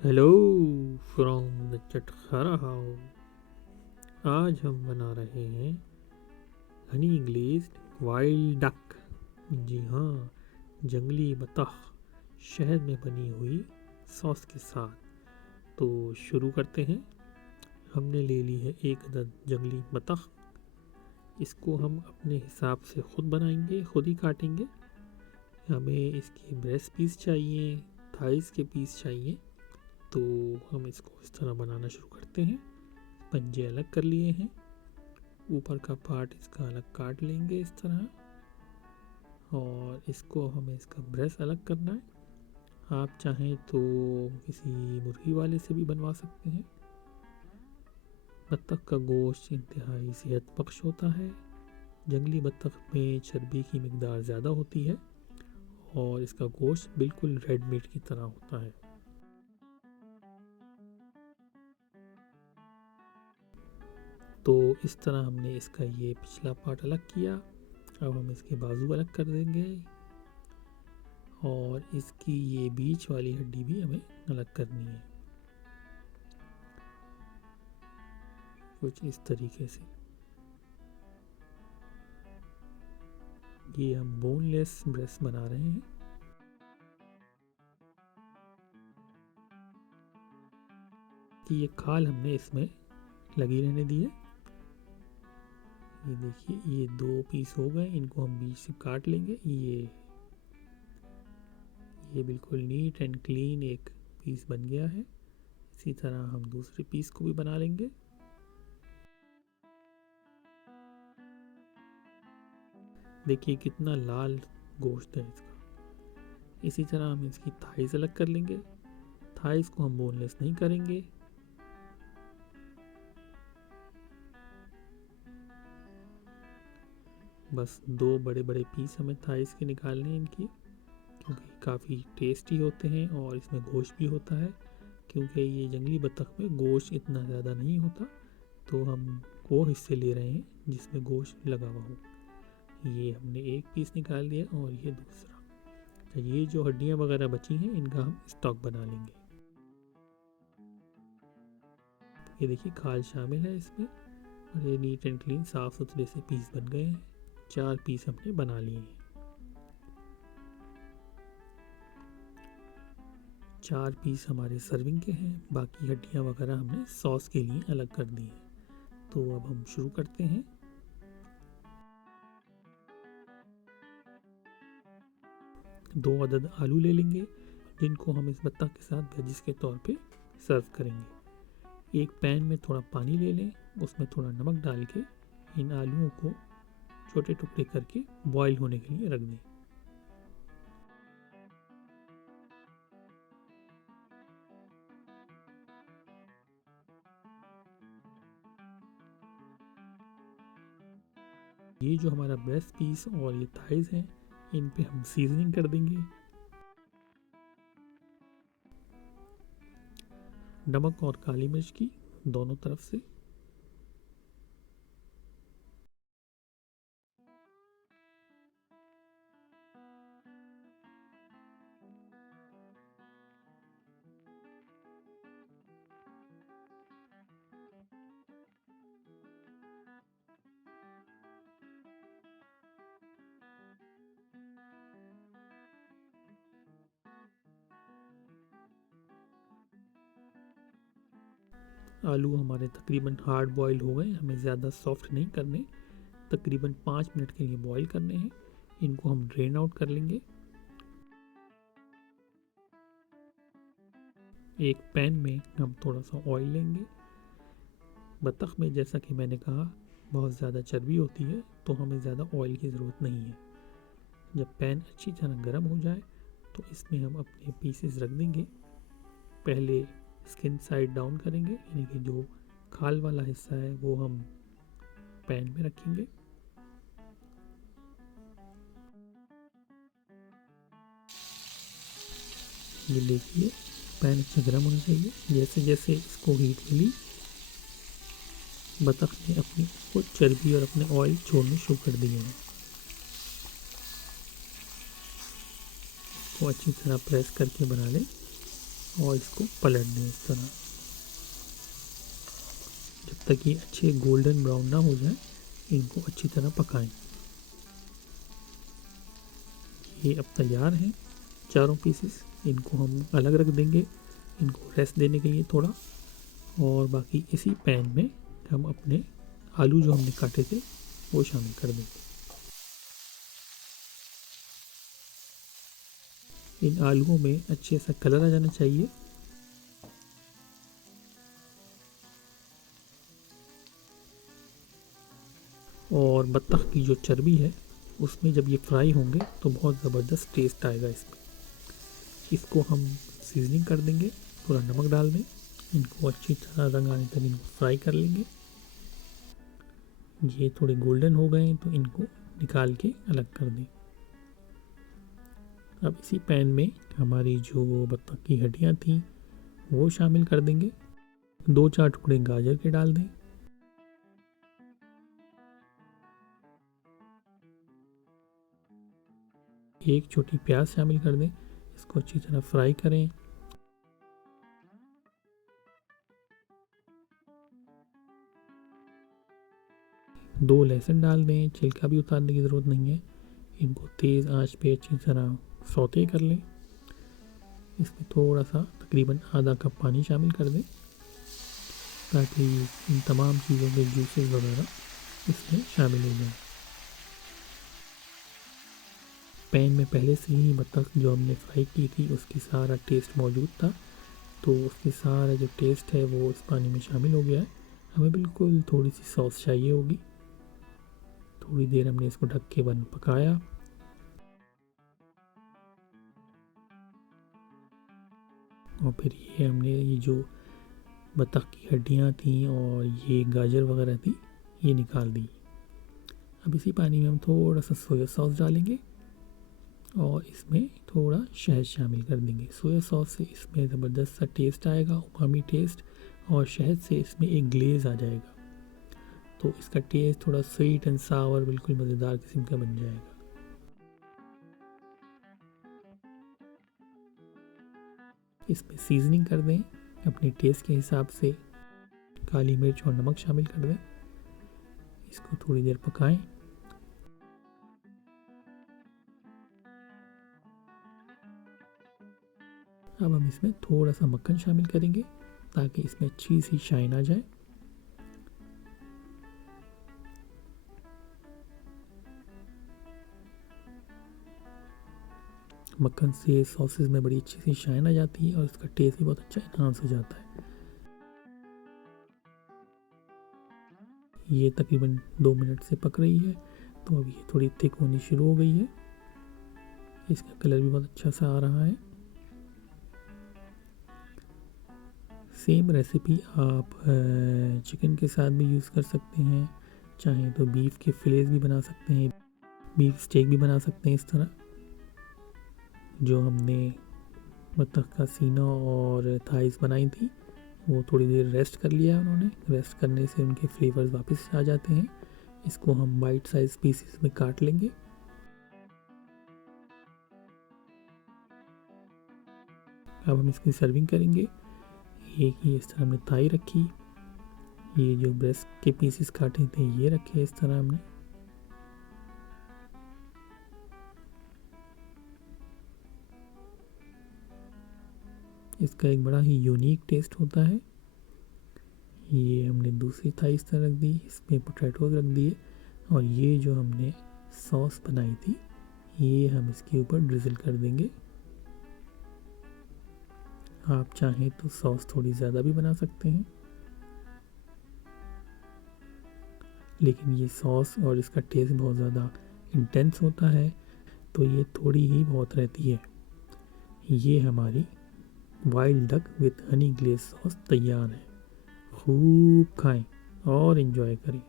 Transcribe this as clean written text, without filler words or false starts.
Hello from the चटखारा house. आज हम बना रहे हैं हनी ग्लेज्ड वाइल्ड डक। जी हाँ, जंगली बतख शहद में बनी हुई सॉस के साथ। तो शुरू करते हैं। हमने ले ली है एक अदद जंगली बतख। इसको हम अपने हिसाब से खुद बनाएंगे, खुद ही काटेंगे। हमें इसके ब्रेस्ट पीस चाहिए, थाइस के पीस चाहिए। तो हम इसको इस तरह बनाना शुरू करते हैं। पंजे अलग कर लिए हैं, ऊपर का पार्ट इसका अलग काट लेंगे इस तरह, और इसको हमें इसका ब्रेस्ट अलग करना है। आप चाहें तो किसी मुर्गी वाले से भी बनवा सकते हैं। बत्तख का गोश्त इंतहाई सेहत बख्श होता है। जंगली बत्तख में चर्बी की मिकदार ज़्यादा होती है और इसका गोश्त बिल्कुल रेड मीट की तरह होता है। तो इस तरह हमने इसका ये पिछला पार्ट अलग किया। अब हम इसके बाजू अलग कर देंगे और इसकी ये बीच वाली हड्डी भी हमें अलग करनी है, कुछ इस तरीके से। ये हम बोनलेस ब्रेस्ट बना रहे हैं। कि ये खाल हमने इसमें लगी रहने दी है। ये देखिए, ये दो पीस हो गए, इनको हम बीच से काट लेंगे। ये बिल्कुल नीट एंड क्लीन एक पीस बन गया है। इसी तरह हम दूसरे पीस को भी बना लेंगे। देखिए कितना लाल गोश्त है इसका। इसी तरह हम इसकी थाइस अलग कर लेंगे। थाइस को हम बोनलेस नहीं करेंगे। बस दो बड़े बड़े पीस हमें थाइस के निकालने हैं इनकी, क्योंकि काफ़ी टेस्टी होते हैं और इसमें गोश्त भी होता है। क्योंकि ये जंगली बत्तख में गोश्त इतना ज़्यादा नहीं होता, तो हम वो हिस्से ले रहे हैं जिसमें गोश्त लगा हुआ हो। ये हमने एक पीस निकाल दिया और ये दूसरा। तो ये जो हड्डियाँ वगैरह बची हैं इनका हम स्टॉक बना लेंगे। ये देखिए खाल शामिल है इसमें, और ये नीट एंड क्लीन साफ़ सुथरे से पीस बन गए हैं। 4 पीस हमने बना लिए हैं। 4 पीस हमारे सर्विंग के हैं, बाकी हड्डियाँ वगैरह हमने सॉस के लिए अलग कर दी हैं। तो अब हम शुरू करते हैं। दो अदद आलू ले लेंगे, जिनको हम इस बत्तख के साथ वेजिस के तौर पे सर्व करेंगे। एक पैन में थोड़ा पानी ले लें, उसमें थोड़ा नमक डाल के इन आलूओं को छोटे टुकड़े करके बॉईल होने के लिए रख दें। ये जो हमारा ब्रेस्ट पीस और ये थाइस हैं, इन पे हम सीजनिंग कर देंगे। नमक और काली मिर्च की दोनों तरफ से। आलू हमारे तकरीबन हार्ड बॉईल हो गए, हमें ज़्यादा सॉफ्ट नहीं करने, तकरीबन 5 मिनट के लिए बॉईल करने हैं। इनको हम ड्रेन आउट कर लेंगे। एक पैन में हम थोड़ा सा ऑयल लेंगे। बत्तख में जैसा कि मैंने कहा बहुत ज़्यादा चर्बी होती है, तो हमें ज़्यादा ऑयल की ज़रूरत नहीं है। जब पैन अच्छी तरह गर्म हो जाए तो इसमें हम अपने पीसेस रख देंगे। पहले स्किन साइड डाउन करेंगे, यानी कि जो खाल वाला हिस्सा है वो हम पैन में रखेंगे। ये देखिए पैन अच्छा गर्म होना चाहिए। जैसे जैसे इसको हीट मिली, बतख ने अपनी वो चर्बी और अपने ऑयल छोड़ने शुरू कर दिए हैं। इसको अच्छी तरह प्रेस करके बना लें और इसको पलट दें इस तरह। जब तक ये अच्छे गोल्डन ब्राउन ना हो जाए इनको अच्छी तरह पकाएं। ये अब तैयार हैं चारों पीसेस। इनको हम अलग रख देंगे, इनको रेस्ट देने के लिए थोड़ा। और बाकी इसी पैन में हम अपने आलू जो हमने काटे थे वो शामिल कर देंगे। इन आलूओं में अच्छे सा कलर आ जाना चाहिए। और बत्तख की जो चर्बी है उसमें जब ये फ्राई होंगे तो बहुत ज़बरदस्त टेस्ट आएगा इसमें। इसको हम सीजनिंग कर देंगे, थोड़ा नमक डाल दें, इनको अच्छी तरह रंग आने तक इनको फ्राई कर लेंगे। ये थोड़े गोल्डन हो गए तो इनको निकाल के अलग कर दें। अब इसी पैन में हमारी जो बत्तख की हड्डियाँ थी वो शामिल कर देंगे। 2-4 टुकड़े गाजर के डाल दें। एक छोटी प्याज शामिल कर दें। इसको अच्छी तरह फ्राई करें। दो लहसुन डाल दें, छिलका भी उतारने की ज़रूरत नहीं है। इनको तेज़ आंच पे अच्छी तरह सौते कर लें। इसमें थोड़ा सा तकरीबन आधा कप पानी शामिल कर दें ताकि इन तमाम चीज़ों के जूसेस वगैरह इसमें शामिल हो जाए। पैन में पहले से ही बत्तख जो हमने फ्राई की थी उसकी सारा टेस्ट मौजूद था, तो उसकी सारा जो टेस्ट है वो इस पानी में शामिल हो गया है। हमें बिल्कुल थोड़ी सी सॉस चाहिए होगी। थोड़ी देर हमने इसको ढक के बन पकाया। और फिर ये हमने ये जो बत्तख की हड्डियाँ थी और ये गाजर वगैरह थी ये निकाल दी। अब इसी पानी में हम थोड़ा सा सोया सॉस डालेंगे और इसमें थोड़ा शहद शामिल कर देंगे। सोया सॉस से इसमें ज़बरदस्त सा टेस्ट आएगा, उमामी टेस्ट, और शहद से इसमें एक ग्लेज़ आ जाएगा तो इसका टेस्ट थोड़ा स्वीट एंड सावर बिल्कुल मज़ेदार किस्म का बन जाएगा। इसमें सीजनिंग कर दें अपने टेस्ट के हिसाब से। काली मिर्च और नमक शामिल कर दें। इसको थोड़ी देर पकाएं। अब हम इसमें थोड़ा सा मक्खन शामिल करेंगे ताकि इसमें अच्छी सी शाइन आ जाए। मक्खन से सॉसेज में बड़ी अच्छी सी शाइन आ जाती है और इसका टेस्ट भी बहुत अच्छा इन्हांस हो जाता है। ये तकरीबन 2 मिनट से पक रही है तो अब ये थोड़ी थिक होनी शुरू हो गई है। इसका कलर भी बहुत अच्छा सा आ रहा है। सेम रेसिपी आप चिकन के साथ भी यूज़ कर सकते हैं, चाहे तो बीफ के फिलेस भी बना सकते हैं, बीफ स्टेक भी बना सकते हैं। इस तरह जो हमने बत्तख का सीना और थाइस बनाई थी वो थोड़ी देर रेस्ट कर लिया है उन्होंने। रेस्ट करने से उनके फ्लेवर्स वापस आ जाते हैं। इसको हम बाइट साइज पीसेस में काट लेंगे। अब हम इसकी सर्विंग करेंगे। एक ही इस तरह हमने थाई रखी, ये जो ब्रेस्ट के पीसेस काटे थे ये रखे इस तरह हमने। इसका एक बड़ा ही यूनिक टेस्ट होता है। ये हमने दूसरी थाई इस तरह रख दी, इसमें पोटैटोज रख दिए और ये जो हमने सॉस बनाई थी ये हम इसके ऊपर ड्रिजल कर देंगे। आप चाहें तो सॉस थोड़ी ज़्यादा भी बना सकते हैं, लेकिन ये सॉस और इसका टेस्ट बहुत ज़्यादा इंटेंस होता है तो ये थोड़ी ही बहुत रहती है। ये हमारी wild duck with honey glaze sauce तैयार है। खूब खाएं और एंजॉय करें।